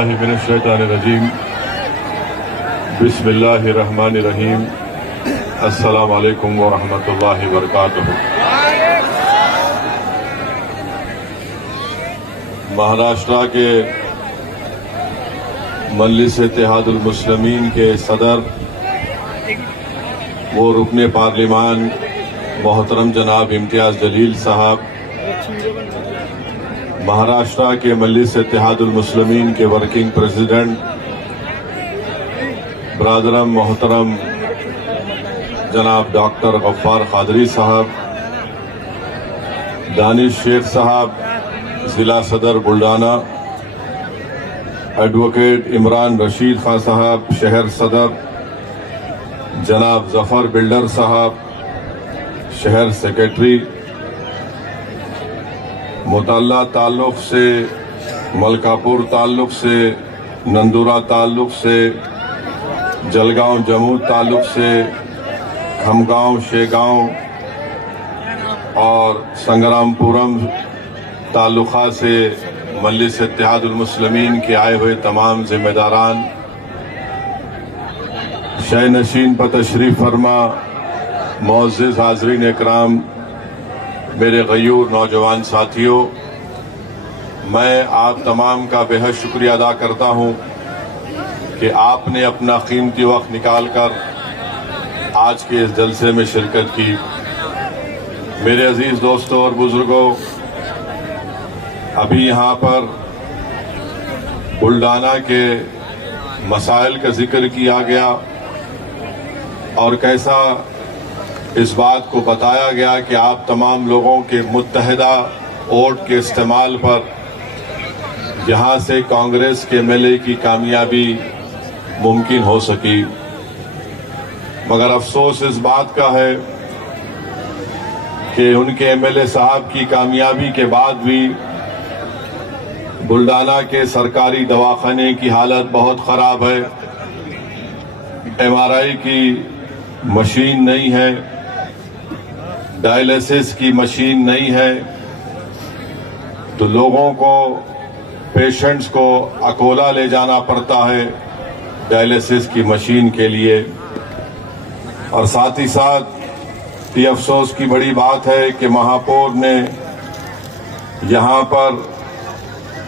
बिल्लाहि मिनश्शैतानिर्रजीम बिस्मिल्लाहिर्रहमानिर्रहीम अस्सलामु अलैकुम व रहमतुल्लाहि व बरकातुहू। महाराष्ट्र के मजलिस इत्तेहादुल मुस्लिमीन के सदर वो रुकने पार्लिमान मोहतरम जनाब इम्तियाज जलील साहब, महाराष्ट्र के मजलिस इत्तेहादुल मुस्लिमीन के वर्किंग प्रेसिडेंट ब्रादरम मोहतरम जनाब डॉक्टर गफ्फार कादरी साहब, दानिश शेख साहब जिला सदर बुल्डाना, एडवोकेट इमरान रशीद खान साहब शहर सदर, जनाब जफर बिल्डर साहब शहर सेक्रेटरी, मुतल्ला ताल्लुक से, मलकापुर ताल्लुक से, नंदुरा ताल्लुक से, जलगांव जमूद ताल्लुक से, खमगांव शेगांव और संग्रामपुरम ताल्लुका से मजलिस इत्तेहादुल मुस्लिमीन के आए हुए तमाम जिम्मेदारान, शय नशीन पर तशरीफ फरमा मुअज़्ज़िज़ हाज़रीन इकराम, मेरे गयूर नौजवान साथियों, मैं आप तमाम का बेहद शुक्रिया अदा करता हूं कि आपने अपना कीमती वक्त निकालकर आज के इस जलसे में शिरकत की। मेरे अजीज दोस्तों और बुजुर्गों, अभी यहाँ पर बुल्डाना के मसाइल का जिक्र किया गया और कैसा इस बात को बताया गया कि आप तमाम लोगों के मुत्तहिदा वोट के इस्तेमाल पर यहाँ से कांग्रेस के एमएलए की कामयाबी मुमकिन हो सकी। मगर अफसोस इस बात का है कि उनके एमएलए साहब की कामयाबी के बाद भी बुल्डाना के सरकारी दवाखाने की हालत बहुत खराब है। एमआरआई की मशीन नहीं है, डायलिसिस की मशीन नहीं है, तो लोगों को, पेशेंट्स को अकोला ले जाना पड़ता है डायलिसिस की मशीन के लिए। और साथ ही साथ ये अफसोस की बड़ी बात है कि महापौर ने यहाँ पर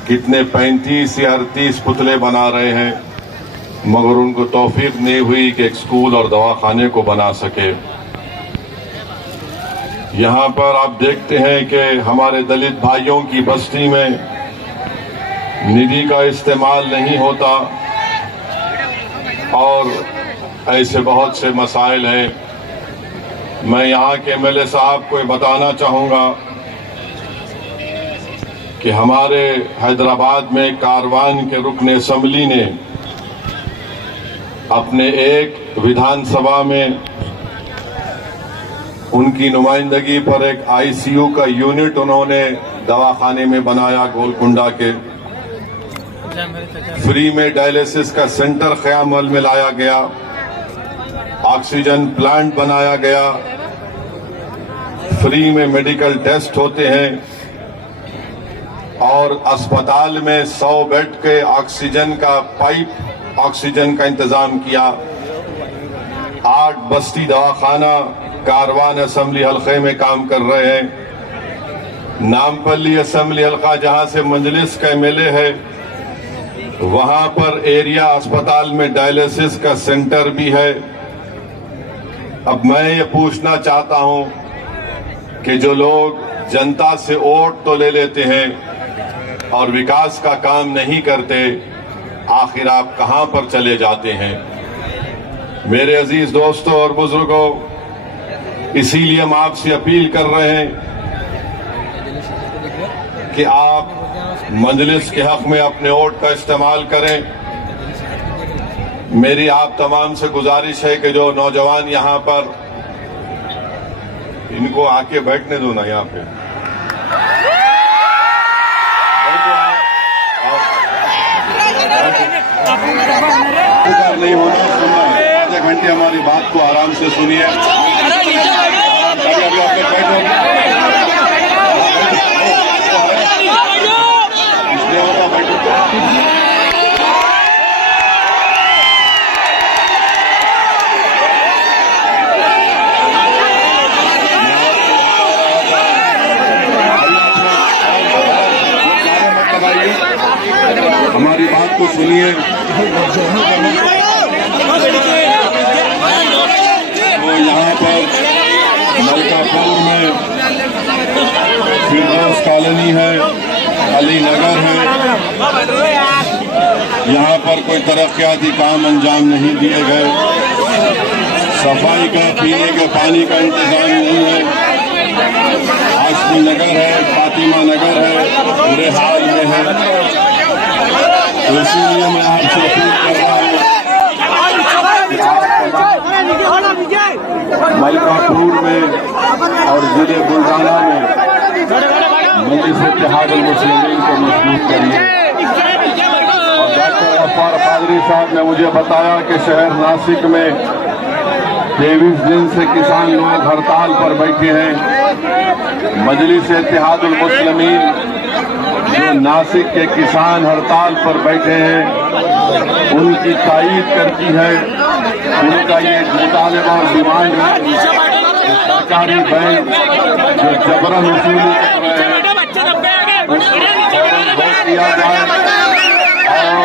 कितने 35 या 38 पुतले बना रहे हैं, मगर उनको तौफीक नहीं हुई कि एक स्कूल और दवाखाने को बना सके। यहाँ पर आप देखते हैं कि हमारे दलित भाइयों की बस्ती में निधि का इस्तेमाल नहीं होता और ऐसे बहुत से मसाइल हैं। मैं यहाँ के एमएलए साहब को बताना चाहूँगा कि हमारे हैदराबाद में कारवान के रुकने असम्बली ने अपने एक विधानसभा में उनकी नुमाइंदगी पर एक आईसीयू का यूनिट उन्होंने दवाखाने में बनाया। गोलकुंडा के फ्री में डायलिसिस का सेंटर क़यामत में लाया गया, ऑक्सीजन प्लांट बनाया गया, फ्री में मेडिकल टेस्ट होते हैं और अस्पताल में 100 बेड के ऑक्सीजन का पाइप ऑक्सीजन का इंतजाम किया। 8 बस्ती दवाखाना कारवान असेंबली हल्के में काम कर रहे हैं। नामपल्ली असेंबली हल्का जहां से मजलिस का एमएलए है, वहां पर एरिया अस्पताल में डायलिसिस का सेंटर भी है। अब मैं ये पूछना चाहता हूं कि जो लोग जनता से वोट तो ले लेते हैं और विकास का काम नहीं करते, आखिर आप कहां पर चले जाते हैं? मेरे अजीज दोस्तों और बुजुर्गों, इसीलिए हम आपसे अपील कर रहे हैं कि आप मजलिस के हक में अपने वोट का इस्तेमाल करें। मेरी आप तमाम से गुजारिश है कि जो नौजवान यहाँ पर, इनको आके बैठने दो ना, यहाँ पे नहीं होना, सुनना है। आधे घंटे हमारी बात को आराम से सुनिए। को सुनिए। तो यहाँ पर मलकापुर में फिरदौस कॉलोनी है, अली नगर है, यहाँ पर कोई तरक्याती काम अंजाम नहीं दिए गए, सफाई का, पीने के पानी का इंतजाम नहीं है, आशमी नगर है, फातिमा नगर है, बुरे हाल में है। तो इसीलिए मैं आपसे अपील कर रहा हूँ, मलकापुर में और जिले बुलढाना में मजलिस इत्तेहादुल मुस्लिमीन को मजबूत करिए। और डॉक्टर गफ्फार कादरी साहब ने मुझे बताया कि शहर नासिक में 23 दिन से किसान लोग हड़ताल पर बैठे हैं। मजलिस इत्तेहादुल मुस्लिमीन जो नासिक के किसान हड़ताल पर बैठे हैं उनकी तायीद करती है। उनका ये मुतालबा और डिमांड है सरकारी बैंक जो जबरन वसूली किया जाए और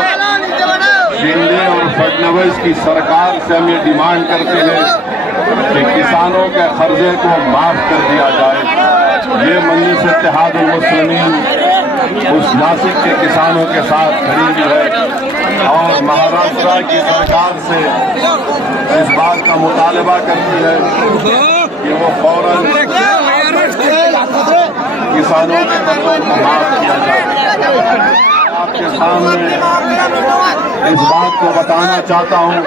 शिंदे और फडणवीस की सरकार से हम ये डिमांड करते हैं कि किसानों के कर्जे को माफ कर दिया जाए। ये मजलिस इत्तेहादुल मुस्लिमीन उस नासिक के किसानों के साथ खड़ी है और महाराष्ट्र की सरकार से इस बात का मुतालबा करती है कि वो फौरन किसानों के कर्जों को माफ किया जाए। आपके सामने इस बात को बताना चाहता हूं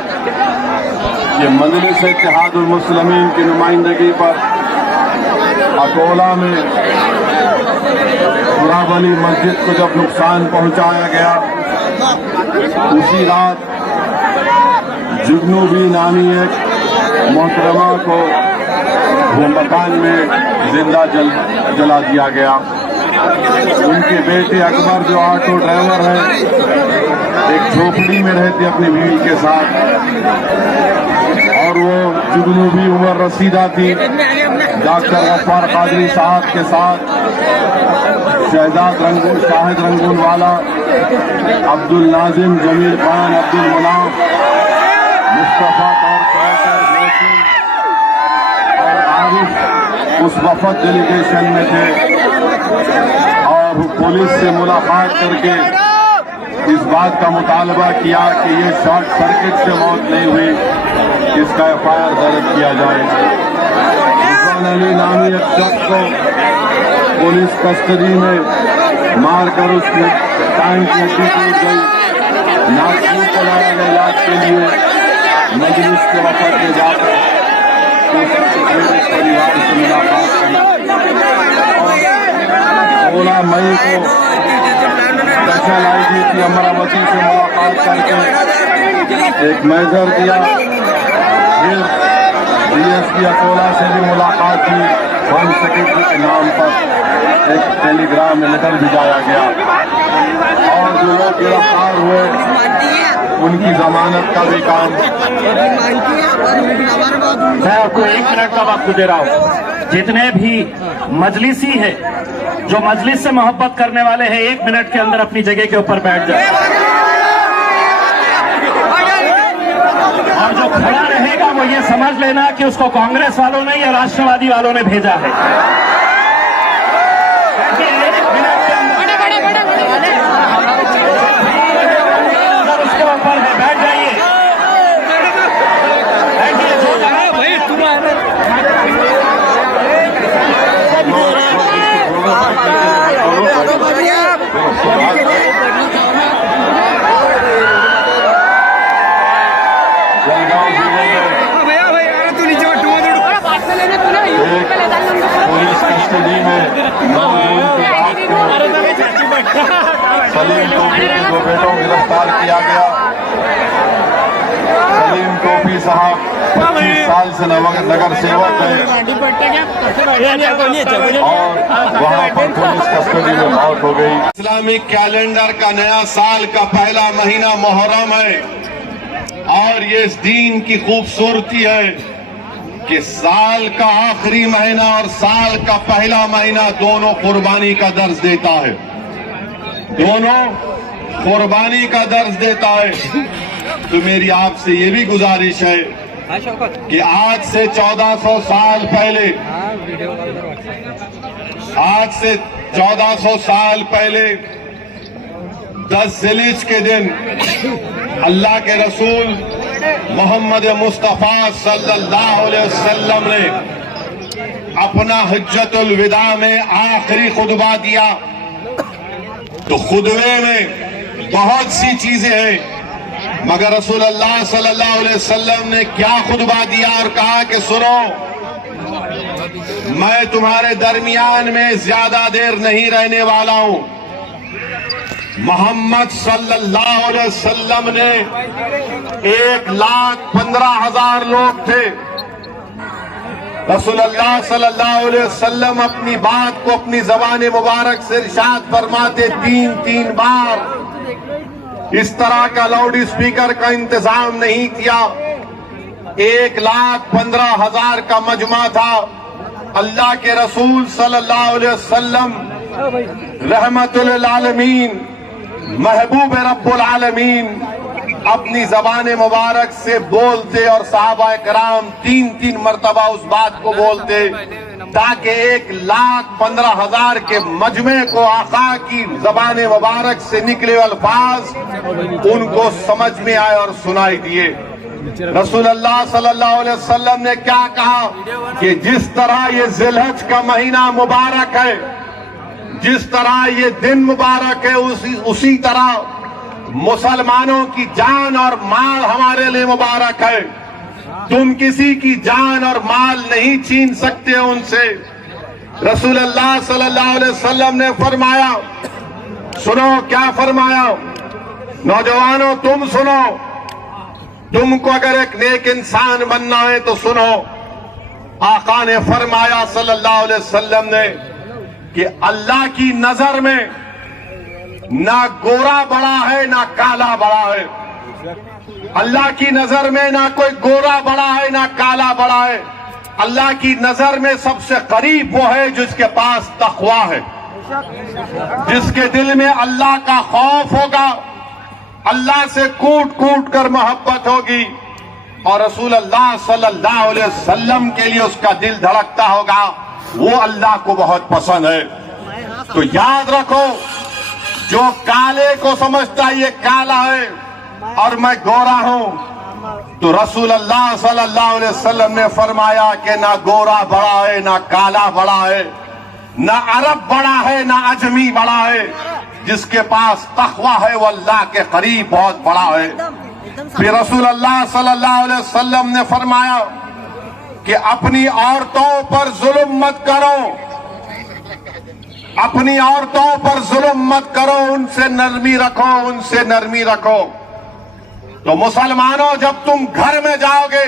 कि मजलिस इत्तेहादुल मुस्लिमीन की नुमाइंदगी पर अकोला में पुराबली मस्जिद को जब नुकसान पहुंचाया गया, उसी रात जुगनूबी नामी एक मोहतरमा को वो मकान में जिंदा जला दिया गया। उनके बेटे अकबर जो ऑटो ड्राइवर है, एक झोपड़ी में रहते अपनी बीवी के साथ और वो जुगनूबी उमर रसीदा थी। डॉक्टर गफ्फार कादरी साहब के साथ शाहिद रंगून वाला, अब्दुल नाजिम, जमील खान, अब्दुल मुनाफ, मुस्तफा और आरिफ उस वफद डेलीगेशन में थे और पुलिस से मुलाकात करके इस बात का मुतालबा किया कि ये शॉर्ट सर्किट से मौत नहीं हुई, इसका FIR दर्ज किया जाए। हुसैन अली नामी एक शख्स को पुलिस कस्टडी में मारकर उसमें टांग की हड्डी टूट गई। नागपुर को लाया गया इलाज के लिए। मजलिस के वफद में जाकर परिवार से मुलाकात की। 16 मई को स्पेशल IGP अमरावती से मुलाकात करके एक मैसेज दिया। फिर DSP अकोला से भी मुलाकात की। होम सेक्रेटरी के नाम पर एक टेलीग्राम में लेटर भिजाया गया और जो लोग गिरफ्तार हुए उनकी जमानत का भी काम। मैं आपको 1 मिनट का वक्त दे रहा हूँ। जितने भी मजलिसी है, जो मजलिस से मोहब्बत करने वाले हैं, 1 मिनट के अंदर अपनी जगह के ऊपर बैठ जाए और जो खड़ा रहेगा वो ये समझ लेना कि उसको कांग्रेस वालों ने या राष्ट्रवादी वालों ने भेजा है। उसके ऊपर है, बैठ जाइए, बैठिए, जो कहा भाई तुम्हारा पुलिस कस्टडी में 9 जून की रात को सलीम टोपी के 2 बेटों को गिरफ्तार किया गया। सलीम टोपी साहब 25 साल से नगर सेवक है और वहां पर पुलिस कस्टडी में मौत हो गई। इस्लामिक कैलेंडर का नया साल का पहला महीना मुहर्रम है और ये इस दीन की खूबसूरती है कि साल का आखिरी महीना और साल का पहला महीना दोनों कुर्बानी का दर्ज देता है। दोनों कुर्बानी का दर्ज देता है। तो मेरी आपसे ये भी गुजारिश है कि आज से 1400 साल पहले, आज से 1400 साल पहले 10 ज़िलहिज के दिन अल्लाह के रसूल मोहम्मद मुस्तफ़ा सल्लल्लाहु अलैहि वसल्लम ने अपना हज्जतुल विदा में आखिरी खुतबा दिया। तो खुतबे में बहुत सी चीजें हैं, मगर रसूल अल्लाह सल्लल्लाहु अलैहि वसल्लम ने क्या खुतबा दिया और कहा कि सुनो, मैं तुम्हारे दरमियान में ज्यादा देर नहीं रहने वाला हूं। मोहम्मद सल्लल्लाहु अलैहि वसल्लम ने 1,15,000 लोग थे। रसूलुल्लाह सल्लल्लाहु अलैहि वसल्लम अपनी बात को अपनी ज़बान मुबारक से इरशाद फरमाते 3-3 बार। इस तरह का लाउड स्पीकर का इंतजाम नहीं किया। 1,15,000 का मजमा था। अल्लाह के रसूल सल्लल्लाहु अलैहि वसल्लम रहमतुल आलमीन, महबूब रब्बुल आलमीन अपनी ज़बान मुबारक से बोलते और सहाबा कराम 3-3 मरतबा उस बात को बोलते ताकि 1,15,000 के मजमे को आका की ज़बान मुबारक से निकले अल्फाज उनको समझ में आए और सुनाई दिए। रसूलुल्लाह सल्लल्लाहु अलैहि वसल्लम ने क्या कहा कि जिस तरह ये ज़िलहज का महीना मुबारक है, जिस तरह ये दिन मुबारक है, उसी तरह मुसलमानों की जान और माल हमारे लिए मुबारक है। तुम किसी की जान और माल नहीं छीन सकते उनसे। रसूलुल्लाह सल्लल्लाहु अलैहि वसल्लम ने फरमाया, सुनो क्या फरमाया, नौजवानों तुम सुनो, तुमको अगर एक नेक इंसान बनना है तो सुनो। आका ने फरमाया सल्लल्लाहु अलैहि वसल्लम ने कि अल्लाह की नजर में ना गोरा बड़ा है ना काला बड़ा है। अल्लाह की नजर में ना कोई गोरा बड़ा है ना काला बड़ा है। अल्लाह की नजर में सबसे करीब वो है जिसके पास तक़वा है, जिसके दिल में अल्लाह का खौफ होगा, अल्लाह से कूट कूट कर मोहब्बत होगी और रसूल अल्लाह सल्लल्लाहु अलैहि वसल्लम के लिए उसका दिल धड़कता होगा, वो अल्लाह को बहुत पसंद है। तो याद रखो, जो काले को समझता है ये काला है और मैं गोरा हूं, तो रसूल अल्लाह सल्लल्लाहु अलैहि वसल्लम ने फरमाया कि ना गोरा बड़ा है ना काला बड़ा है, ना अरब बड़ा है ना अजमी बड़ा है। जिसके पास तक़वा है वो अल्लाह के करीब बहुत बड़ा है। फिर रसूल अल्लाह सल्लल्लाहु अलैहि वसल्लम ने फरमाया कि अपनी औरतों पर जुल्म मत करो, अपनी औरतों पर जुल्म मत करो, उनसे नरमी रखो, उनसे नरमी रखो। तो मुसलमानों, जब तुम घर में जाओगे,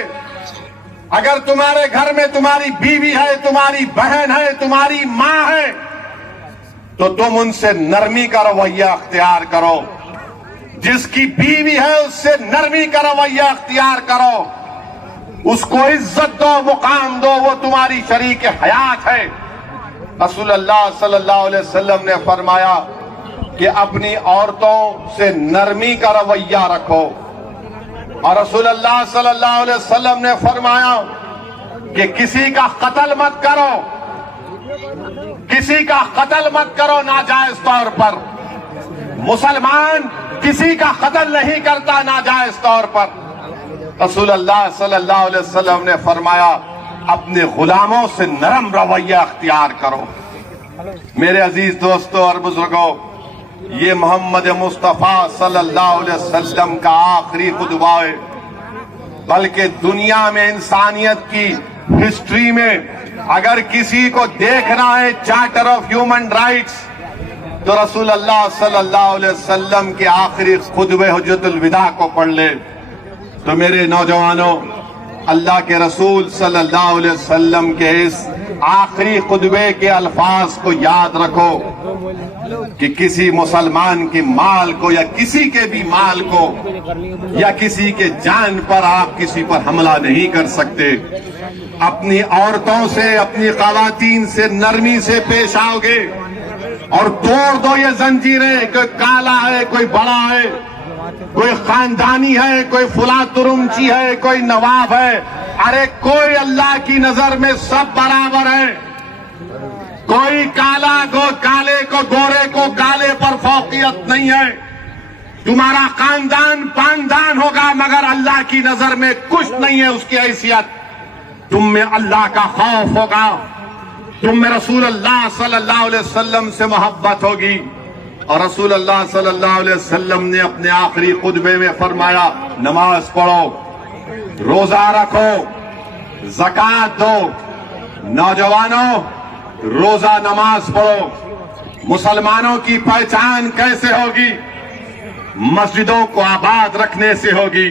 अगर तुम्हारे घर में तुम्हारी बीवी है, तुम्हारी बहन है, तुम्हारी मां है, तो तुम उनसे नरमी का रवैया अख्तियार करो। जिसकी बीवी है उससे नरमी का रवैया अख्तियार करो, उसको इज्जत दो, मुकाम दो, वो तुम्हारी शरीक हयात है। रसूलुल्लाह सल्लल्लाहु अलैहि वसल्लम ने फरमाया कि अपनी औरतों से नरमी का रवैया रखो। और रसूलुल्लाह सल्लल्लाहु अलैहि वसल्लम ने फरमाया कि किसी का कत्ल मत करो, किसी का कत्ल मत करो नाजायज तौर पर। मुसलमान किसी का कत्ल नहीं करता नाजायज तौर पर। रसूलुल्लाह सल्लल्लाहु अलैहि वसल्लम ने फरमाया अपने गुलामों से नरम रवैया अख्तियार करो। मेरे अजीज दोस्तों और बुजुर्गों, ये मोहम्मद मुस्तफ़ा सल्लल्लाहु अलैहि वसल्लम का आखिरी खुतबा है, बल्कि दुनिया में इंसानियत की हिस्ट्री में अगर किसी को देखना है चार्टर ऑफ ह्यूमन राइट्स, तो रसूलुल्लाह सल्लल्लाहु अलैहि वसल्लम के आखिरी खुतबे हुज्जतुल विदा को पढ़ ले। तो मेरे नौजवानों, अल्लाह के रसूल सल्लल्लाहु अलैहि वसल्लम के इस आखिरी खुतबे के अल्फाज को याद रखो कि किसी मुसलमान के माल को या किसी के भी माल को या किसी के जान पर आप किसी पर हमला नहीं कर सकते। अपनी औरतों से, अपनी ख़वातीन से नरमी से पेश आओगे, और तोड़ दो ये जंजीरें। कोई काला है, कोई बड़ा है, कोई खानदानी है, कोई फुला तुरुमची है, कोई नवाब है। अरे कोई अल्लाह की नजर में सब बराबर है। कोई काला काले को, गोरे को काले पर फौकियत नहीं है। तुम्हारा खानदान पानदान होगा मगर अल्लाह की नजर में कुछ नहीं है उसकी हैसियत। तुम में अल्लाह का खौफ होगा, तुम में रसूल अल्लाह सल्लल्लाहु अलैहि वसल्लम से मोहब्बत होगी। और रसूल अल्लाह सल्लल्लाहु अलैहि वसल्लम ने अपने आखिरी खुतबे में फरमाया, नमाज पढ़ो, रोजा रखो, ज़कात दो। नौजवानों, रोजा नमाज पढ़ो। मुसलमानों की पहचान कैसे होगी? मस्जिदों को आबाद रखने से होगी।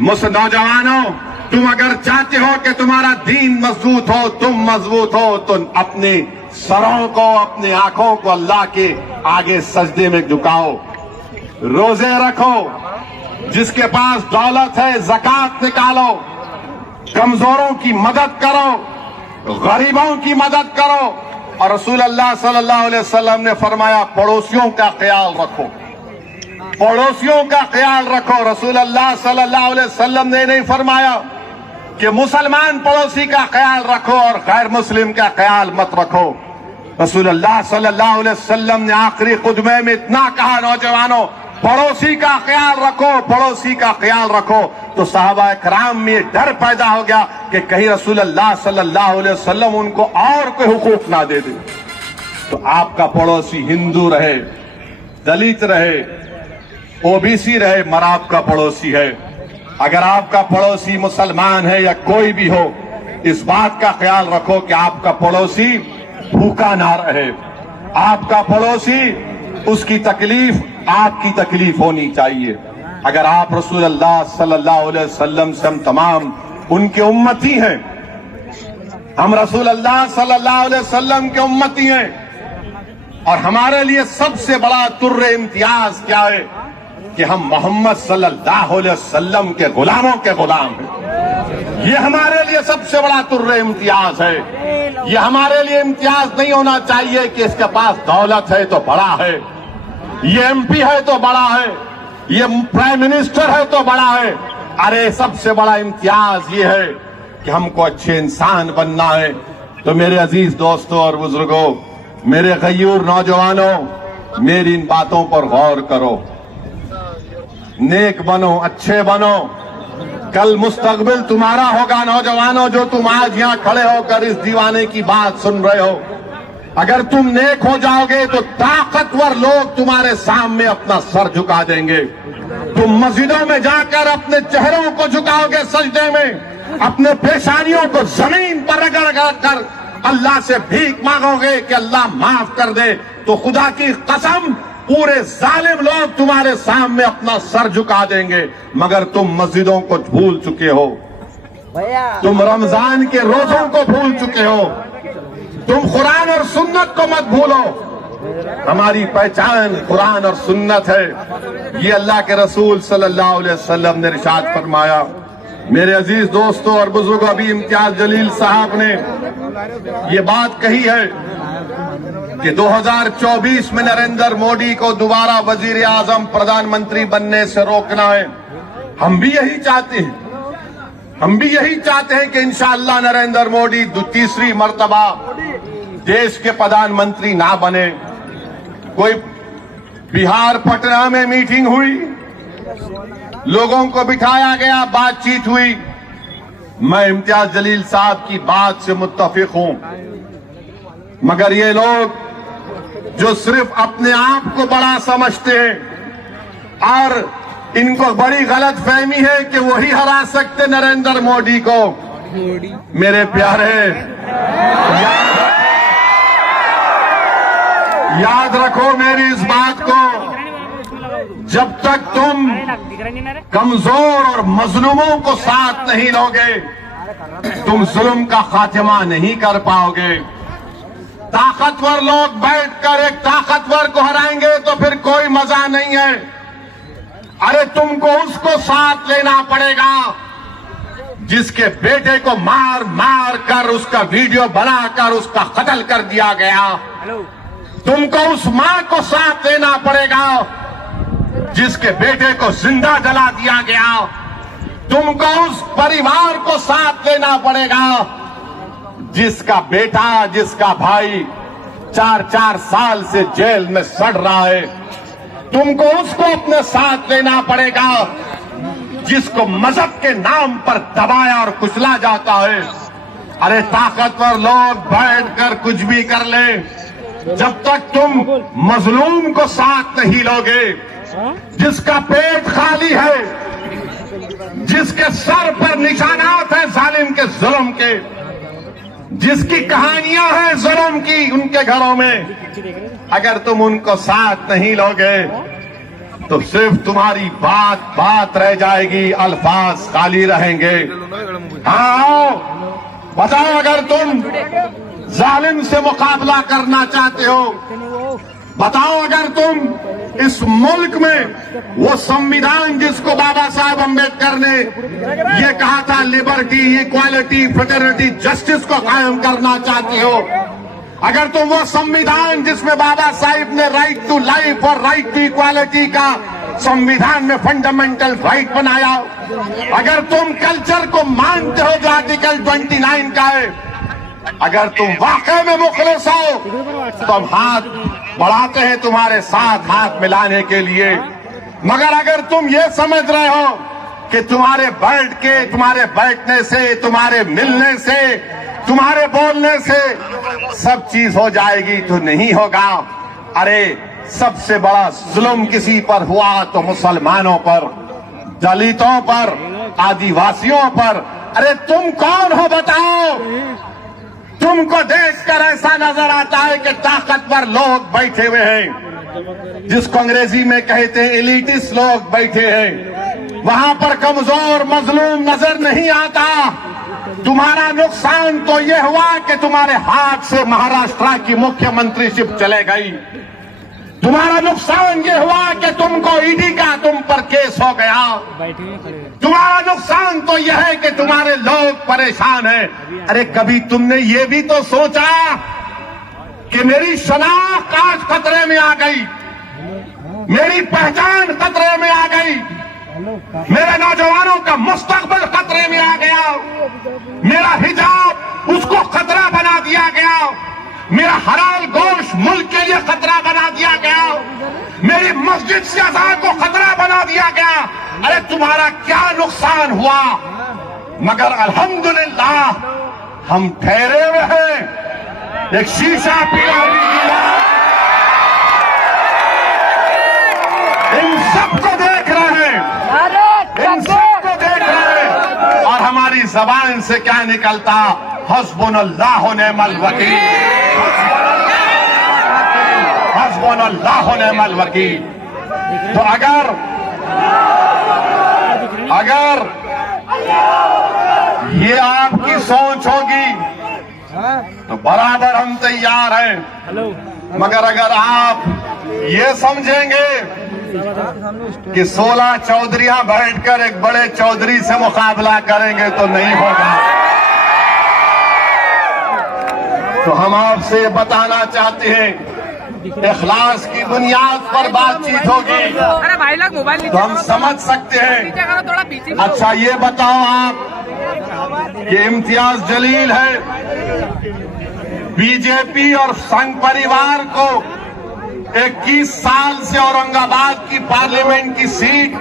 नौजवानों, तुम अगर चाहते हो कि तुम्हारा दीन मजबूत हो, तुम मजबूत हो, तो अपने सरों को, अपनी आंखों को अल्लाह के आगे सजदे में झुकाओ। रोजे रखो। जिसके पास दौलत है ज़कात निकालो। कमजोरों की मदद करो, गरीबों की मदद करो। और रसूल अल्लाह सल्लल्लाहु अलैहि वसल्लम ने फरमाया, पड़ोसियों का ख्याल रखो, पड़ोसियों का ख्याल रखो। रसूल अल्लाह सल्लल्लाहु अलैहि वसल्लम ने नहीं फरमाया कि मुसलमान पड़ोसी का ख्याल रखो और गैर मुस्लिम का ख्याल मत रखो। रसूल अल्लाह सल्लल्लाहु अलैहि वसल्लम ने आखिरी खुतबे में इतना कहा, नौजवानों, पड़ोसी का ख्याल रखो, पड़ोसी का ख्याल रखो। तो सहाबा कराम में डर पैदा हो गया कि कहीं रसूल अल्लाह सल्लल्लाहु अलैहि वसल्लम उनको और कोई हुकूक ना दे दे। तो आपका पड़ोसी हिंदू रहे, दलित रहे, ओबीसी रहे, मगर आपका पड़ोसी है। अगर आपका पड़ोसी मुसलमान है या कोई भी हो, इस बात का ख्याल रखो कि आपका पड़ोसी भूखा ना रहे। आपका पड़ोसी, उसकी तकलीफ आपकी तकलीफ होनी चाहिए। अगर आप रसूल अल्लाह सल्लल्लाहु अलैहि वसल्लम से, हम तमाम उनके उम्मती हैं, हम रसूल अल्लाह सल्लल्लाहु अलैहि वसल्लम के उम्मती हैं। और हमारे लिए सबसे बड़ा तुर्रे इम्तियाज क्या है कि हम मोहम्मद सल्लल्लाहु अलैहि वसल्लम के गुलामों के गुलाम हैं। ये हमारे लिए सबसे बड़ा तुर्रे इम्तियाज है। ये हमारे लिए इम्तियाज नहीं होना चाहिए कि इसके पास दौलत है तो बड़ा है, ये एमपी है तो बड़ा है, ये प्राइम मिनिस्टर है तो बड़ा है। अरे सबसे बड़ा इम्तियाज ये है कि हमको अच्छे इंसान बनना है। तो मेरे अजीज दोस्तों और बुजुर्गों, मेरे गयूर नौजवानों, मेरी इन बातों पर गौर करो। नेक बनो, अच्छे बनो। कल मुस्तकबिल तुम्हारा होगा नौजवानों, जो तुम आज यहां खड़े होकर इस दीवाने की बात सुन रहे हो। अगर तुम नेक हो जाओगे तो ताकतवर लोग तुम्हारे सामने अपना सर झुका देंगे। तुम मस्जिदों में जाकर अपने चेहरों को झुकाओगे सजदे में, अपने पेशानियों को जमीन पर रगड़ कर अल्लाह से भीख मांगोगे कि अल्लाह माफ कर दे। तो खुदा की कसम, पूरे जालिम लोग तुम्हारे सामने अपना सर झुका देंगे। मगर तुम मस्जिदों को भूल चुके हो, तुम रमजान के रोजों को भूल चुके हो, तुम कुरान और सुन्नत को मत भूलो। हमारी पहचान कुरान और सुन्नत है। ये अल्लाह के रसूल सल्लल्लाहु अलैहि वसल्लम ने इरशाद फरमाया। मेरे अजीज दोस्तों और बुजुर्गों, अभी इम्तियाज जलील साहब ने ये बात कही है कि 2024 में नरेंद्र मोदी को दोबारा वजीर आजम, प्रधानमंत्री बनने से रोकना है। हम भी यही चाहते हैं, हम भी यही चाहते हैं कि इंशाअल्लाह नरेंद्र मोदी तीसरी मर्तबा देश के प्रधानमंत्री ना बने। कोई बिहार पटना में मीटिंग हुई, लोगों को बिठाया गया, बातचीत हुई। मैं इम्तियाज जलील साहब की बात से मुत्तफिक हूं, मगर ये लोग जो सिर्फ अपने आप को बड़ा समझते हैं और इनको बड़ी गलत फहमी है कि वही हरा सकते नरेंद्र मोदी को। मेरे प्यारे, याद रखो मेरी इस बात को, जब तक तुम कमजोर और मजलूमों को साथ नहीं लोगे, तुम जुल्म का खात्मा नहीं कर पाओगे। ताकतवर लोग बैठकर एक ताकतवर को हराएंगे तो फिर कोई मजा नहीं है। अरे तुमको उसको साथ लेना पड़ेगा जिसके बेटे को मार मार कर, उसका वीडियो बनाकर उसका कत्ल कर दिया गया। तुमको उस मां को साथ देना पड़ेगा जिसके बेटे को जिंदा जला दिया गया। तुमको उस परिवार को साथ देना पड़ेगा जिसका बेटा, जिसका भाई 4-4 साल से जेल में सड़ रहा है। तुमको उसको अपने साथ लेना पड़ेगा जिसको मजहब के नाम पर दबाया और कुचला जाता है। अरे ताकतवर लोग बैठकर कुछ भी कर ले, जब तक तुम मजलूम को साथ नहीं लोगे, जिसका पेट खाली है, जिसके सर पर निशानात हैं जालिम के जुल्म के, जिसकी कहानियां हैं जुल्म की उनके घरों में, अगर तुम उनको साथ नहीं लोगे तो सिर्फ तुम्हारी बात रह जाएगी, अल्फाज खाली रहेंगे। हाँ, बताओ, अगर तुम जालिम से मुकाबला करना चाहते हो, बताओ अगर तुम इस मुल्क में वो संविधान जिसको बाबा साहब अम्बेडकर ने ये कहा था लिबर्टी, इक्वालिटी, फ्रेटर्निटी, जस्टिस को कायम करना चाहते हो, अगर तुम वो संविधान जिसमें बाबा साहब ने राइट टू लाइफ और राइट टू इक्वालिटी का संविधान में फंडामेंटल राइट बनाया, अगर तुम कल्चर को मानते हो जो आर्टिकल 29 का है, अगर तुम वाकई में मुखलिस हो तो हम हाथ बढ़ाते हैं तुम्हारे साथ हाथ मिलाने के लिए। मगर अगर तुम ये समझ रहे हो कि तुम्हारे बैठने से, तुम्हारे मिलने से, तुम्हारे बोलने से सब चीज हो जाएगी, तो नहीं होगा। अरे सबसे बड़ा जुल्म किसी पर हुआ तो मुसलमानों पर, दलितों पर, आदिवासियों पर। अरे तुम कौन हो बताओ? तुमको देखकर ऐसा नजर आता है कि ताकतवर लोग बैठे हुए हैं, जिसको अंग्रेजी में कहते हैं एलिटिस्ट लोग बैठे हैं, वहां पर कमजोर मजलूम नजर नहीं आता। तुम्हारा नुकसान तो यह हुआ कि तुम्हारे हाथ से महाराष्ट्र की मुख्यमंत्रीशिप चले गई। तुम्हारा नुकसान ये हुआ कि तुमको ईडी का तुम पर केस हो गया। तुम्हारा नुकसान तो यह है कि तुम्हारे लोग परेशान हैं। अरे कभी तुमने ये भी तो सोचा कि मेरी शनाख्त आज खतरे में आ गई, मेरी पहचान खतरे में आ गई, मेरे नौजवानों का मुस्तकबिल खतरे में आ गया, मेरा हिजाब उसको खतरा बना दिया गया, मेरा हलाल गोश्त मुल्क के लिए खतरा बना दिया गया, मेरी मस्जिद से अज़ान को खतरा बना दिया गया। अरे तुम्हारा क्या नुकसान हुआ? मगर अल्हम्दुलिल्लाह हम ठहरे हुए हैं। एक शीशा पिया इन सबको देख रहे हैं, इन सबको देख रहे हैं, और हमारी जबान से क्या निकलता? हस्बुनल्लाह व निअमल वकील, हस्बुनल्लाह व निअमल वकील। तो अगर ये आपकी सोच होगी तो बराबर हम तैयार हैं। मगर अगर आप ये समझेंगे कि 16 चौधरियां बैठकर एक बड़े चौधरी से मुकाबला करेंगे तो नहीं होगा। तो हम आपसे बताना चाहते हैं, इखलास की बुनियाद पर बातचीत होगी तो हम समझ सकते हैं। अच्छा ये बताओ आप कि इम्तियाज जलील है, बीजेपी और संघ परिवार को 21 साल से औरंगाबाद की पार्लियामेंट की सीट,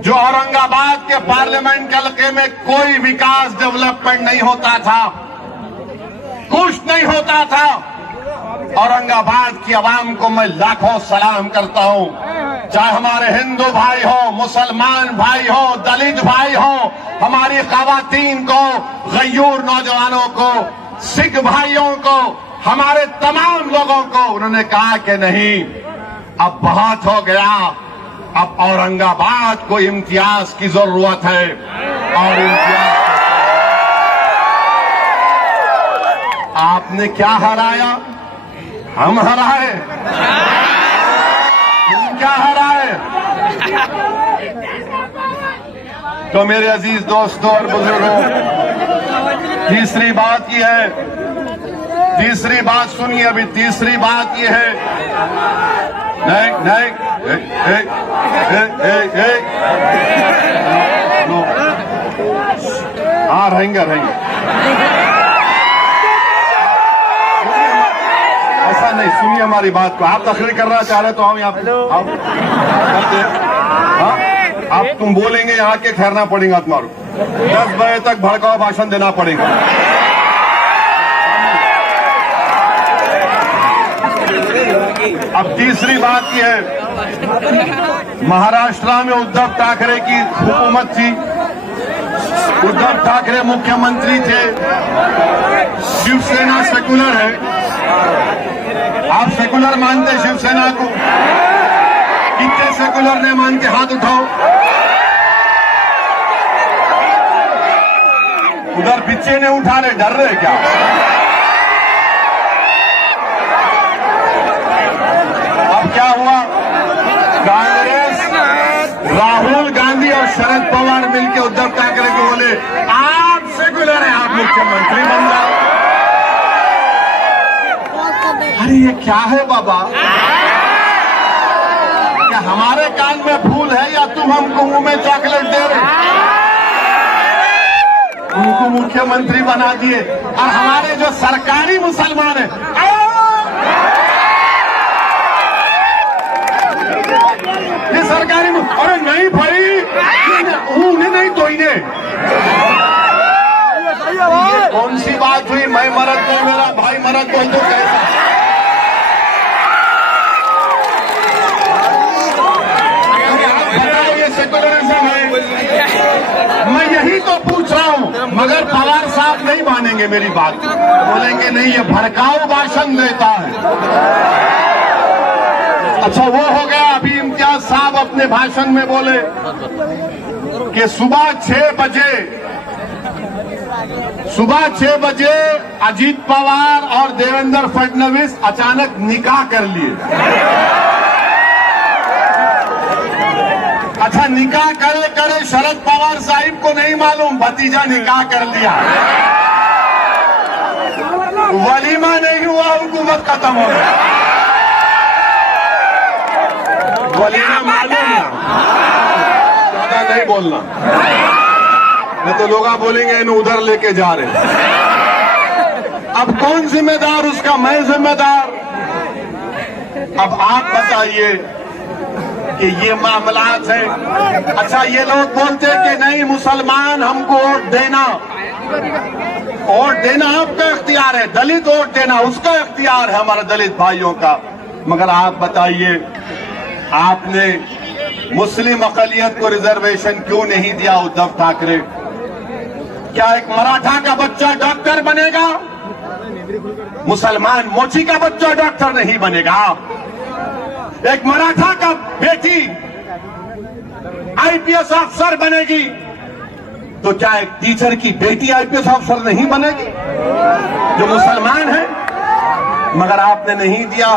जो औरंगाबाद के पार्लियामेंट के हल्के में कोई विकास डेवलपमेंट नहीं होता था, कुछ नहीं होता था। औरंगाबाद की आवाम को मैं लाखों सलाम करता हूं, चाहे हमारे हिंदू भाई हो, मुसलमान भाई हो, दलित भाई हो, हमारी खवातीन को, गयूर नौजवानों को, सिख भाइयों को, हमारे तमाम लोगों को। उन्होंने कहा कि नहीं, अब बहुत हो गया, अब औरंगाबाद को इम्तियाज की जरूरत है। और इम्तियाज आपने क्या हराया? हम हराए। तुम क्या हराए? तो मेरे अजीज दोस्तों और बुजुर्गों, तीसरी बात यह है तीसरी बात सुनिए, अभी तीसरी बात ये है, नहीं नो, हाँ रहेंगे ऐसा नहीं, सुनिए हमारी बात को। आप तकरीर करना चाह रहे तो आओ यहाँ पे, आओ करते हैं। हाँ, अब तुम बोलेंगे यहाँ के ठहरना पड़ेगा तुम्हारे, 10 बजे तक भड़काऊ भाषण देना पड़ेगा। अब तीसरी बात यह है, महाराष्ट्र में उद्धव ठाकरे की हुकूमत थी, उद्धव ठाकरे मुख्यमंत्री थे, शिवसेना सेकुलर है। आप सेकुलर मानते शिवसेना को? कितने सेकुलर ने मान के हाथ उठाओ। उधर पीछे ने उठा रहे, डर रहे क्या? अब क्या हुआ? कांग्रेस, राहुल गांधी और शरद पवार मिलकर उद्धव ठाकरे को बोले आप सेकुलर हैं, आप मुख्यमंत्री बन जाओ। अरे ये क्या है बाबा? क्या हमारे कान में फूल है या तुम हमको मुंह में चॉकलेट दे रहे? उनको मुख्यमंत्री बना दिए और हमारे जो सरकारी मुसलमान हैं, ये सरकारी, अरे नहीं भाई, उन्हें नहीं तो इन्हें। ये कौन सी बात हुई? मैं मरद कोई, मेरा भाई मरद कोई, तो कैसा? सेकुलरिज्म है। मैं यही तो पूछ रहा हूं, मगर पवार साहब नहीं मानेंगे मेरी बात, बोलेंगे नहीं ये भड़काऊ भाषण देता है। अच्छा वो हो गया। अभी इम्तियाज साहब अपने भाषण में बोले कि सुबह 6 बजे अजीत पवार और देवेंद्र फडणवीस अचानक निकाह कर लिए। अच्छा निकाह करे शरद पवार साहिब को नहीं मालूम, भतीजा निकाह कर लिया, वलीमा नहीं हुआ, हुकूमत खत्म हो गई। वलीमा मालूम ना, ज्यादा नहीं बोलना, नहीं तो लोग बोलेंगे इन्हें उधर लेके जा रहे। अब कौन जिम्मेदार उसका? मैं जिम्मेदार। अब आप बताइए कि ये मामलात है। अच्छा ये लोग बोलते हैं कि नहीं मुसलमान हमको वोट देना आपका इख्तियार है, दलित वोट देना उसका इख्तियार है, हमारे दलित भाइयों का। मगर आप बताइए, आपने मुस्लिम अक़लियत को रिजर्वेशन क्यों नहीं दिया उद्धव ठाकरे? क्या एक मराठा का बच्चा डॉक्टर बनेगा? मुसलमान मोची का बच्चा डॉक्टर नहीं बनेगा। एक मराठा का बेटी आईपीएस अफसर बनेगी, तो क्या एक टीचर की बेटी आईपीएस अफसर नहीं बनेगी जो मुसलमान है? मगर आपने नहीं दिया।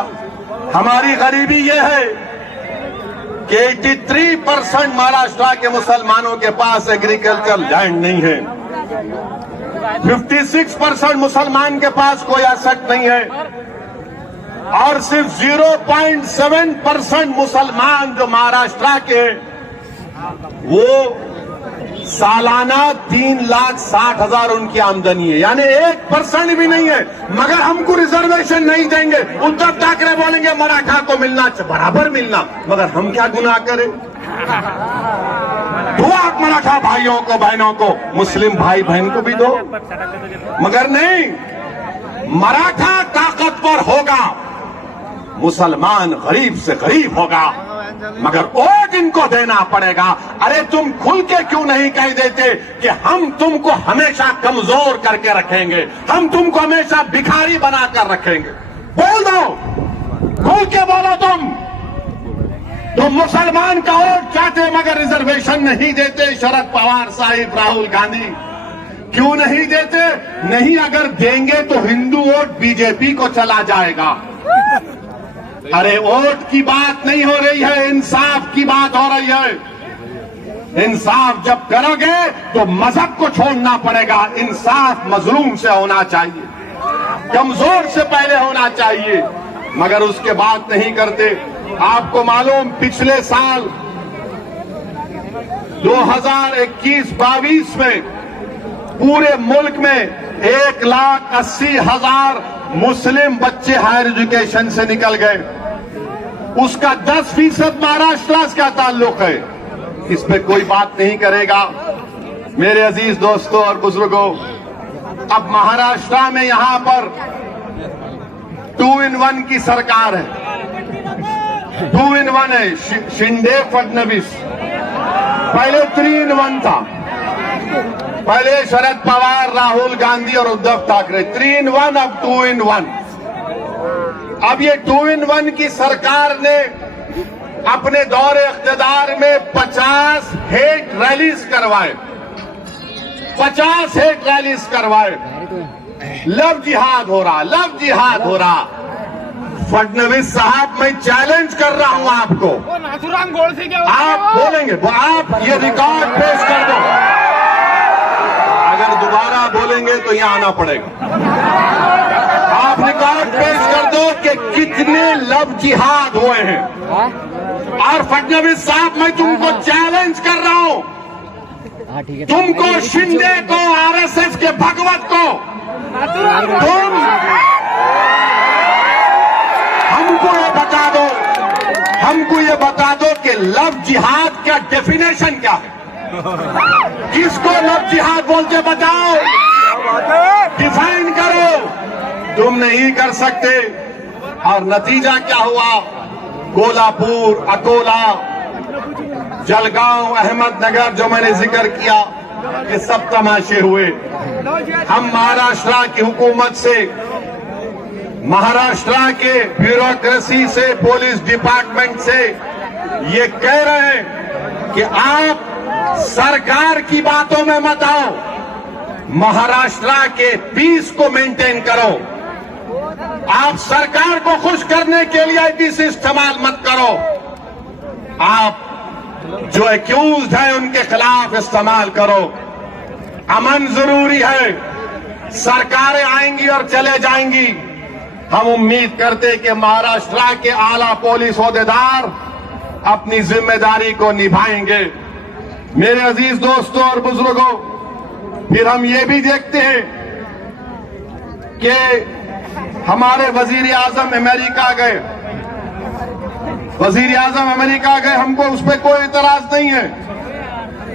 हमारी गरीबी यह है कि 83% महाराष्ट्र के मुसलमानों के पास एग्रीकल्चर लैंड नहीं है, 56% मुसलमान के पास कोई एसेट नहीं है, और सिर्फ 0.7% मुसलमान जो महाराष्ट्र के, वो सालाना 3,60,000 उनकी आमदनी है, यानी 1% भी नहीं है। मगर हमको रिजर्वेशन नहीं देंगे। उद्धव ठाकरे बोलेंगे मराठा को मिलना, बराबर मिलना, मगर हम क्या गुनाह करें? दो आप मराठा भाइयों को, बहनों को, मुस्लिम भाई बहन को भी दो, मगर नहीं। मराठा ताकतवर होगा, मुसलमान गरीब से गरीब होगा, मगर वोट इनको देना पड़ेगा। अरे तुम खुल के क्यों नहीं कह देते कि हम तुमको हमेशा कमजोर करके रखेंगे, हम तुमको हमेशा भिखारी बनाकर रखेंगे? बोल दो, खुल के बोलो। तुम मुसलमान का वोट चाहते मगर रिजर्वेशन नहीं देते। शरद पवार साहिब, राहुल गांधी क्यों नहीं देते? नहीं, अगर देंगे तो हिंदू वोट बीजेपी को चला जाएगा। अरे वोट की बात नहीं हो रही है, इंसाफ की बात हो रही है। इंसाफ जब करोगे तो मजहब को छोड़ना पड़ेगा, इंसाफ मजलूम से होना चाहिए। कमजोर से पहले होना चाहिए, मगर उसके बाद नहीं करते। आपको मालूम पिछले साल 2021-22 में पूरे मुल्क में 1,80,000 मुस्लिम बच्चे हायर एजुकेशन से निकल गए। उसका 10% महाराष्ट्र का ताल्लुक है। इस पे कोई बात नहीं करेगा। मेरे अजीज दोस्तों और बुजुर्गों, अब महाराष्ट्र में यहां पर 2-in-1 की सरकार है। 2-in-1 है, शिंदे फडणवीस। पहले 3-in-1 था। पहले शरद पवार, राहुल गांधी और उद्धव ठाकरे। 3-in-1, अब 2-in-1। अब ये 2-in-1 की सरकार ने अपने दौरे इख्तिदार में 50 हेट रैलीज करवाए। 50 हेट रैलीज करवाए। लव जिहाद हो रहा, लव जिहाद हो रहा। फडणवीस साहब, मैं चैलेंज कर रहा हूं आपको। नाथुराम गोडसे क्या आप बोलेंगे, वो आप ये रिकॉर्ड पेश कर दो। अगर दोबारा बोलेंगे तो यहां आना पड़ेगा। आप रिकॉर्ड पेश कर दो कि कितने लव जिहाद हुए हैं। और फडणवीस साहब, मैं तुमको चैलेंज कर रहा हूं, तुमको, शिंदे को, आरएसएस के भगवत को, तुम हमको ये बता दो कि लव जिहाद का डेफिनेशन क्या है। किसको लव जिहाद बोलते बताओ, डिफाइन करो। तुम नहीं कर सकते। और नतीजा क्या हुआ? कोल्हापुर, अकोला, जलगांव, अहमदनगर, जो मैंने जिक्र किया, ये सब तमाशे हुए। हम महाराष्ट्र की हुकूमत से, महाराष्ट्र के ब्यूरोक्रेसी से, पुलिस डिपार्टमेंट से ये कह रहे हैं कि आप सरकार की बातों में मत आओ, महाराष्ट्र के पीस को मेंटेन करो। आप सरकार को खुश करने के लिए आईपीसी इस्तेमाल मत करो। आप जो एक्यूज है उनके खिलाफ इस्तेमाल करो। अमन जरूरी है। सरकारें आएंगी और चले जाएंगी। हम उम्मीद करते कि महाराष्ट्र के आला पुलिस ओहदेदार अपनी जिम्मेदारी को निभाएंगे। मेरे अजीज दोस्तों और बुजुर्गों, फिर हम ये भी देखते हैं कि हमारे वजीर आजम अमेरिका गए। वजीर आजम अमेरिका गए, हमको उस पर कोई इतराज नहीं है।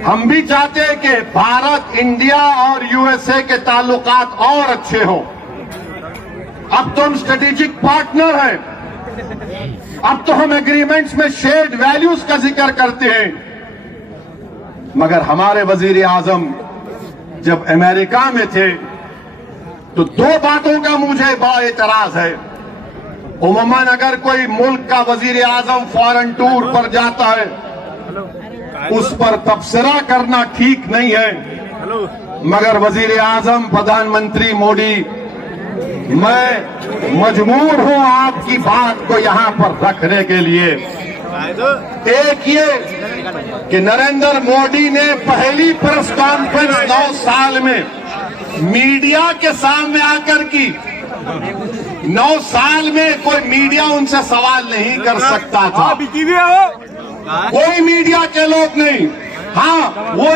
हम भी चाहते हैं कि भारत, इंडिया और यूएसए के ताल्लुकात और अच्छे हों। अब तो हम स्ट्रेटेजिक पार्टनर हैं। अब तो हम एग्रीमेंट्स में शेयर्ड वैल्यूज का जिक्र करते हैं। मगर हमारे वजीर आजम जब अमेरिका में थे तो दो बातों का मुझे बड़ा एतराज है। उमूमन अगर कोई मुल्क का वजीर आजम फॉरेन टूर पर जाता है, उस पर तबसरा करना ठीक नहीं है। मगर वजीर आजम प्रधानमंत्री मोदी, मैं मजबूर हूं आपकी बात को यहां पर रखने के लिए। एक ये कि नरेंद्र मोदी ने पहली प्रेस कॉन्फ्रेंस 9 साल में मीडिया के सामने आकर की। 9 साल में कोई मीडिया उनसे सवाल नहीं कर सकता था। कोई मीडिया के लोग नहीं। हाँ, वो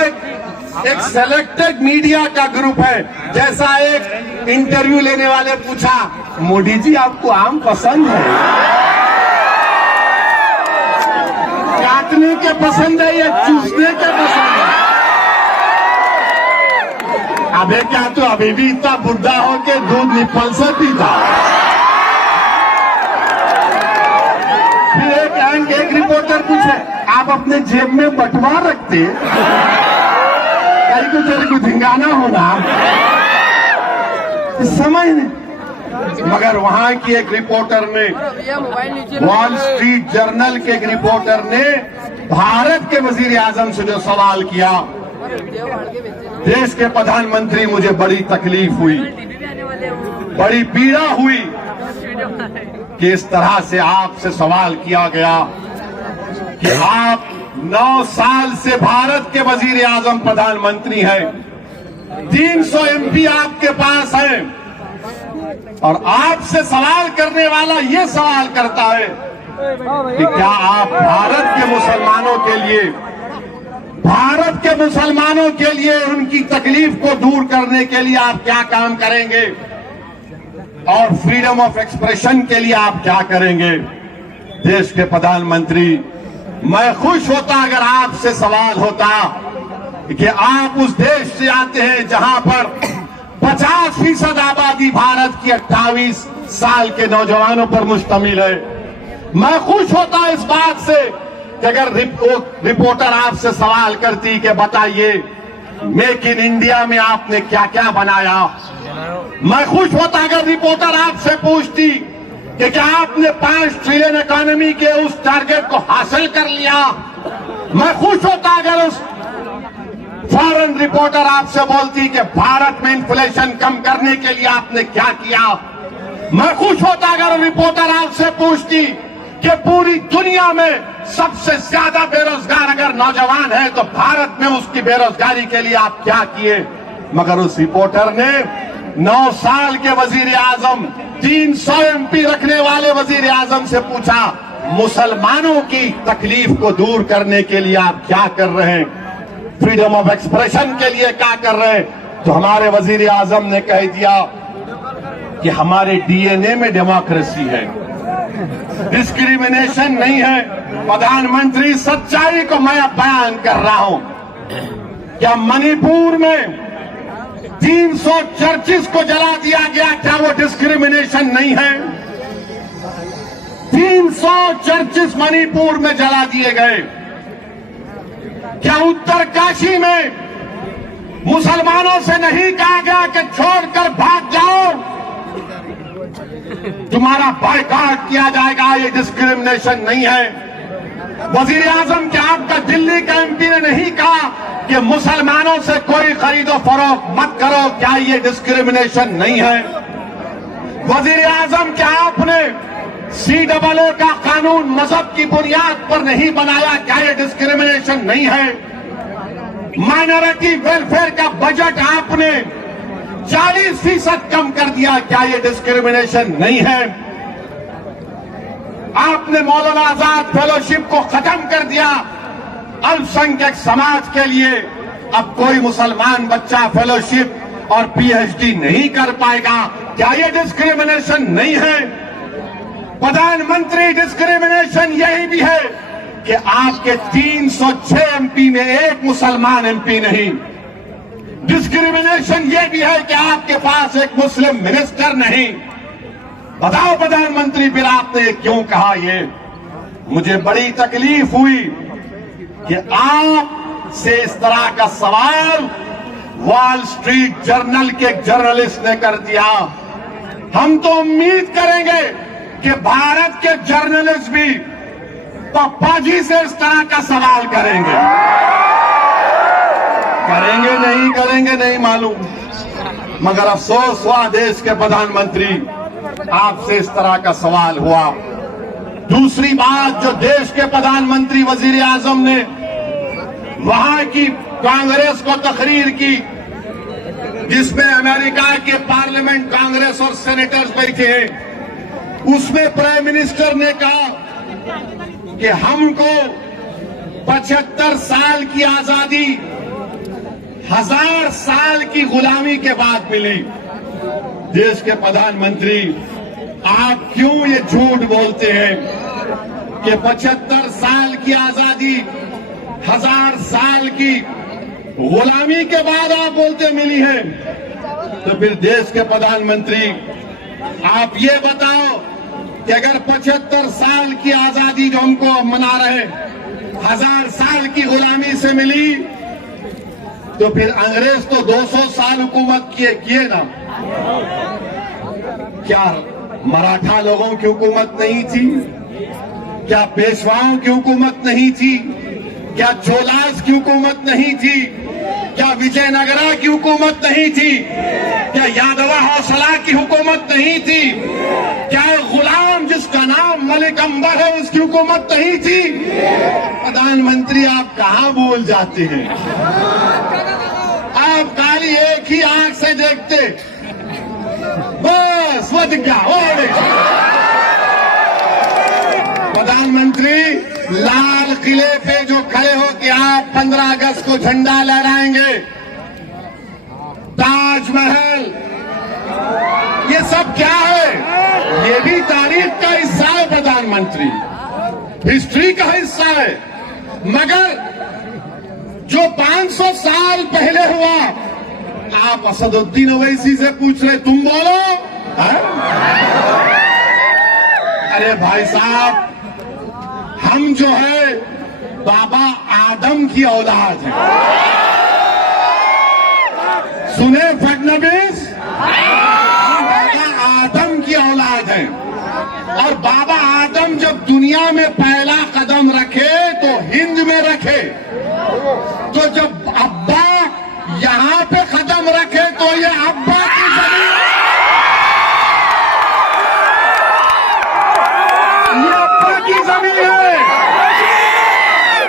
एक सेलेक्टेड मीडिया का ग्रुप है। जैसा एक इंटरव्यू लेने वाले पूछा, मोदी जी आपको आम पसंद है? काटने के पसंद है या चूसने के पसंद है? अबे क्या तो अभी भी इतना बुढ़ा हो के दूध निप्पल से पीता? फिर एक रिपोर्टर पूछे, आप अपने जेब में बटवा रखते? कहीं को तेरे को धिंगाना होना समझ नहीं। मगर वहां की एक रिपोर्टर ने, वॉल स्ट्रीट जर्नल के एक रिपोर्टर ने भारत के वजीर आजम से जो सवाल किया, देश के प्रधानमंत्री, मुझे बड़ी तकलीफ हुई, बड़ी पीड़ा हुई कि इस तरह से आपसे सवाल किया गया कि आप 9 साल से भारत के वजीर आजम प्रधानमंत्री हैं, 300 MP आपके पास हैं, और आपसे सवाल करने वाला ये सवाल करता है कि क्या आप भारत के मुसलमानों के लिए उनकी तकलीफ को दूर करने के लिए आप क्या काम करेंगे और फ्रीडम ऑफ एक्सप्रेशन के लिए आप क्या करेंगे। देश के प्रधानमंत्री, मैं खुश होता अगर आपसे सवाल होता कि आप उस देश से आते हैं जहां पर 50% आबादी भारत की 28 साल के नौजवानों पर मुश्तमिल है। मैं खुश होता इस बात से कि अगर रिपोर्टर आपसे सवाल करती कि बताइए मेक इन इंडिया में आपने क्या क्या बनाया। मैं खुश होता अगर रिपोर्टर आपसे पूछती कि क्या आपने 5 ट्रिलियन इकोनॉमी के उस टारगेट को हासिल कर लिया। मैं खुश होता अगर उस फॉरेन रिपोर्टर आपसे बोलती कि भारत में इन्फ्लेशन कम करने के लिए आपने क्या किया। मैं खुश होता अगर रिपोर्टर आपसे पूछती कि पूरी दुनिया में सबसे ज्यादा बेरोजगार अगर नौजवान है तो भारत में उसकी बेरोजगारी के लिए आप क्या किए। मगर उस रिपोर्टर ने 9 साल के वजीर आजम 300 MP रखने वाले वजीर आजम से पूछा मुसलमानों की तकलीफ को दूर करने के लिए आप क्या कर रहे हैं, फ्रीडम ऑफ एक्सप्रेशन के लिए क्या कर रहे हैं। तो हमारे वजीर आजम ने कह दिया कि हमारे DNA में डेमोक्रेसी है, डिस्क्रिमिनेशन नहीं है। प्रधानमंत्री, सच्चाई को मैं अब बयान कर रहा हूं। क्या मणिपुर में 300 चर्चिस को जला दिया गया, क्या वो डिस्क्रिमिनेशन नहीं है। 300 चर्चिस मणिपुर में जला दिए गए। क्या उत्तरकाशी में मुसलमानों से नहीं कहा गया कि छोड़कर भाग जाओ, तुम्हारा बायकॉट किया जाएगा। ये डिस्क्रिमिनेशन नहीं है। वजीर आजम, क्या आपका दिल्ली का MP ने नहीं कहा कि मुसलमानों से कोई खरीदो फरोख्त मत करो, क्या ये डिस्क्रिमिनेशन नहीं है। वजीर आजम, क्या आपने CAA का कानून मजहब की बुनियाद पर नहीं बनाया, क्या ये डिस्क्रिमिनेशन नहीं है। माइनॉरिटी वेलफेयर का बजट आपने 40% कम कर दिया, क्या ये डिस्क्रिमिनेशन नहीं है। आपने मौलाना आजाद फेलोशिप को खत्म कर दिया अल्पसंख्यक समाज के लिए। अब कोई मुसलमान बच्चा फेलोशिप और PhD नहीं कर पाएगा, क्या ये डिस्क्रिमिनेशन नहीं है। प्रधानमंत्री, डिस्क्रिमिनेशन यही भी है कि आपके 306 MP में एक मुसलमान MP नहीं। डिस्क्रिमिनेशन यह भी है कि आपके पास एक मुस्लिम मिनिस्टर नहीं। बताओ प्रधानमंत्री, फिर आपने क्यों कहा ये। मुझे बड़ी तकलीफ हुई कि आप से इस तरह का सवाल वॉल स्ट्रीट जर्नल के एक जर्नलिस्ट ने कर दिया। हम तो उम्मीद करेंगे कि भारत के जर्नलिस्ट भी पप्पा जी से इस तरह का सवाल करेंगे। करेंगे नहीं मालूम, मगर अफसोस हुआ देश के प्रधानमंत्री, आपसे इस तरह का सवाल हुआ। दूसरी बात, जो देश के प्रधानमंत्री वजीर आजम ने वहां की कांग्रेस को तकरीर की जिसमें अमेरिका के पार्लियामेंट कांग्रेस और सेनेटर्स बैठे हैं, उसमें प्राइम मिनिस्टर ने कहा कि हमको 75 साल की आजादी 1000 साल की गुलामी के बाद मिली। देश के प्रधानमंत्री, आप क्यों ये झूठ बोलते हैं कि 75 साल की आजादी 1000 साल की गुलामी के बाद आप बोलते मिली है। तो फिर देश के प्रधानमंत्री, आप ये बताओ कि अगर 75 साल की आजादी जो हमको मना रहे 1000 साल की गुलामी से मिली, तो फिर अंग्रेज तो 200 साल हुकूमत किए ना। क्या मराठा लोगों की हुकूमत नहीं थी? क्या पेशवाओं की हुकूमत नहीं थी? क्या चोलास की हुकूमत नहीं थी? क्या विजयनगरा की हुकूमत नहीं थी? क्या यादवा हौसला की हुकूमत नहीं थी? क्या गुलाम जिसका नाम मलिक अंबर है उसकी हुकूमत नहीं थी? प्रधानमंत्री, आप कहां भूल जाते हैं? आप खाली एक ही आंख से देखते, बस वो दिख गया, वो प्रधानमंत्री लाल किले पे जो खड़े हो कि आप 15 अगस्त को झंडा लहराएंगे, ताजमहल, ये सब क्या है? ये भी तारीख का हिस्सा है प्रधानमंत्री, हिस्ट्री का हिस्सा है। मगर जो 500 साल पहले हुआ, आप असदुद्दीन ओवैसी से पूछ रहे, तुम बोलो है? अरे भाई साहब, हम जो है बाबा आदम की औलाद हैं। सुने फडणवीस, बाबा आदम की औलाद हैं। और बाबा आदम जब दुनिया में पहला कदम रखे तो हिंद में रखे, तो जब अब्बा यहां पे कदम रखे तो ये अब्बा की जमीन, ये अब्बा की जमीन है।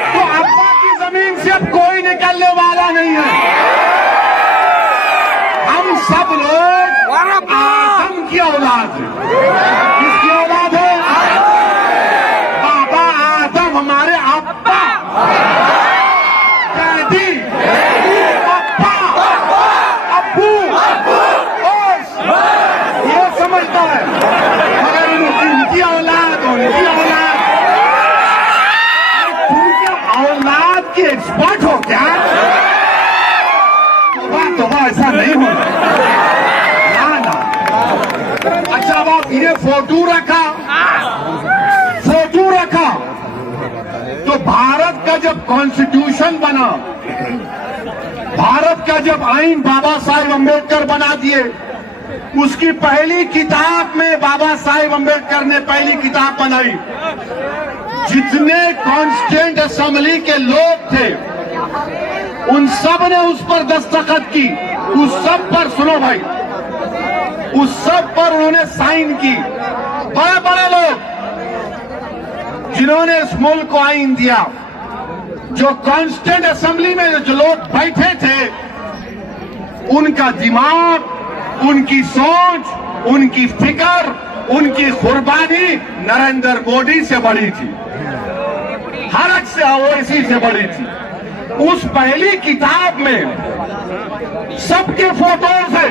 तो अब्बा की जमीन से अब कोई निकलने वाला नहीं है। हम सब लोग आदम की औलाद हैं। किसकी औलाद है? बाबा आदम हमारे अब्बा, डैडी, अब्बा, अब्बू, ये समझता है। मगर उनकी औलाद, उनकी औलाद, उनकी औलाद की एक्सपर्ट हो क्या? तो ऐसा नहीं होगा ना। अच्छा, अब आप ये फोटो रखा, तो भारत का जब कॉन्स्टिट्यूशन बना, भारत का जब आईन बाबा साहेब अम्बेडकर बना दिए, उसकी पहली किताब में बाबा साहेब अम्बेडकर ने पहली किताब बनाई। जितने कॉन्स्टिट्यूएंट असेंबली के लोग थे उन सब ने उस पर दस्तखत की। उस सब पर, सुनो भाई, उस सब पर उन्होंने साइन की। बड़े बड़े लोग जिन्होंने इस मुल्क को आइन दिया, जो कॉन्स्टिट्यूएंट असेंबली में जो लोग बैठे थे, उनका दिमाग, उनकी सोच, उनकी फिक्र, उनकी कुर्बानी नरेंद्र मोदी से बड़ी थी, हर एक से ओवैसी से बड़ी थी। उस पहली किताब में सबके फोटोज है,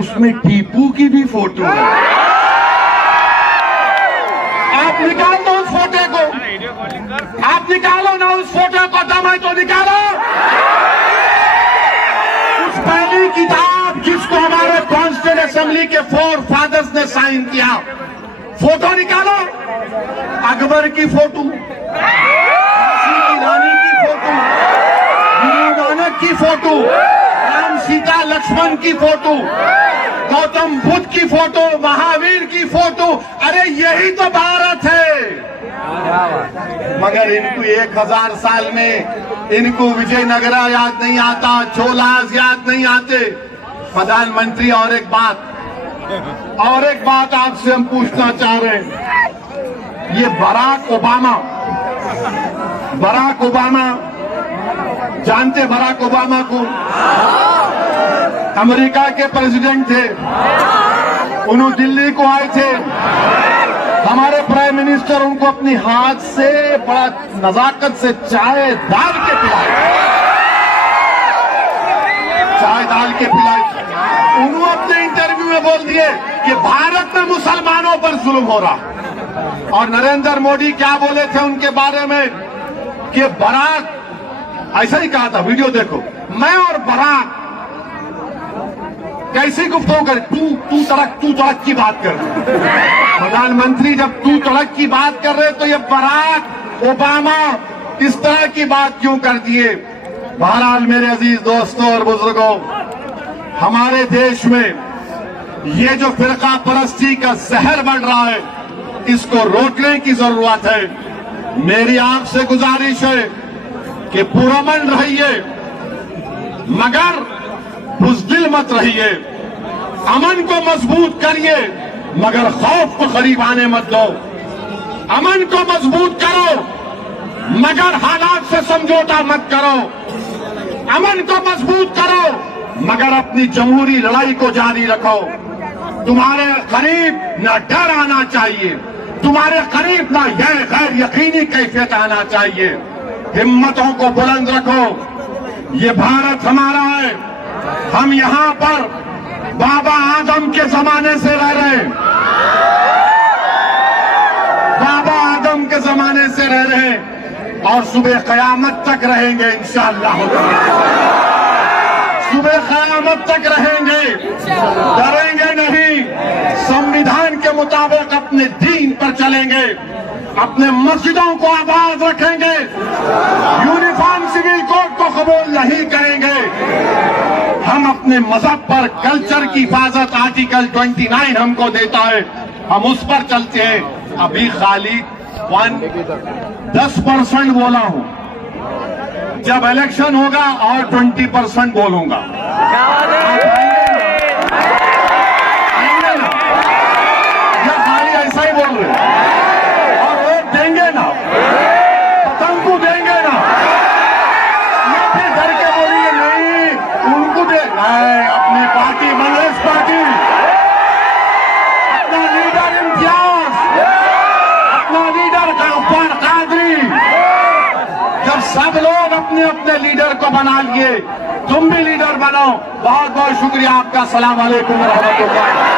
उसमें टीपू की भी फोटो है। आप निकाल दो उस फोटो को, आप निकालो ना उस फोटो को, दम है तो निकालो। उस पहली किताब जिसको हमारे कॉन्स्टिट्यूएंट असेंबली के 4 फादर्स ने साइन किया, फोटो निकालो। अकबर की फोटो, रानी की फोटो, गुरु नानक की फोटो, राम सीता लक्ष्मण की फोटो, गौतम बुद्ध की फोटो, महावीर की फोटो। अरे यही तो भारत है। मगर इनको 1000 साल में इनको विजयनगरा याद नहीं आता, चोलास याद नहीं आते। प्रधानमंत्री, और एक बात आपसे हम पूछना चाह रहे हैं। ये बराक ओबामा जानते? बराक ओबामा को अमेरिका के प्रेसिडेंट थे, उन्होंने दिल्ली को आए थे। हमारे प्राइम मिनिस्टर उनको अपनी हाथ से बड़ा नजाकत से चाय डाल के पिलाई। उन्होंने अपने इंटरव्यू में बोल दिए कि भारत में मुसलमानों पर जुल्म हो रहा। और नरेंद्र मोदी क्या बोले थे उनके बारे में कि बराक, ऐसा ही कहा था, वीडियो देखो, मैं और बराक कैसी गुफ्तगू कर, तू तड़क की बात कर। प्रधानमंत्री जब तू तड़क की बात कर रहे तो ये बराक ओबामा इस तरह की बात क्यों कर दिए? बहरहाल मेरे अजीज दोस्तों और बुजुर्गों, हमारे देश में ये जो फिरका परस्ती का जहर बढ़ रहा है, इसको रोकने की जरूरत है। मेरी आपसे गुजारिश है कि पुरअमन रहिए, मगर बुज़दिल मत रहिए। अमन को मजबूत करिए, मगर खौफ को करीब आने मत दो। अमन को मजबूत करो, मगर हालात से समझौता मत करो। अमन को मजबूत करो, मगर अपनी जमहूरी लड़ाई को जारी रखो। तुम्हारे करीब न डर आना चाहिए, तुम्हारे करीब ना यह गैर यकीनी कैफियत आना चाहिए। हिम्मतों को बुलंद रखो, ये भारत हमारा है। हम यहाँ पर बाबा आदम के जमाने से रह रहे हैं, बाबा आदम के जमाने से रह रहे हैं और सुबह कयामत तक रहेंगे इंशाअल्लाह। सुबह कयामत तक रहेंगे, डरेंगे नहीं, संविधान के मुताबिक अपने दीन पर चलेंगे, अपने मस्जिदों को आबाद रखेंगे, यूनिफॉर्म सिविल कोड को कबूल नहीं करेंगे। हम अपने मजहब पर कल्चर की हिफाजत आर्टिकल 29 हमको देता है, हम उस पर चलते हैं। अभी खाली 10% बोला हूं, जब इलेक्शन होगा और 20% बोलूंगा। या खाली ऐसा ही बोल रहे और वोट देंगे ना, पतंग को देंगे ना, या फिर डर के बोलिए नहीं उनको दे, अपनी पार्टी कांग्रेस पार्टी, अपना लीडर इम्तियाज, अपना लीडर गफ्फार कादरी, जब सब लोग अपने अपने लीडर को बना लिए, तुम भी लीडर बनो। बहुत बहुत शुक्रिया आपका। सलाम अलैकुम व रहमतुल्लाह।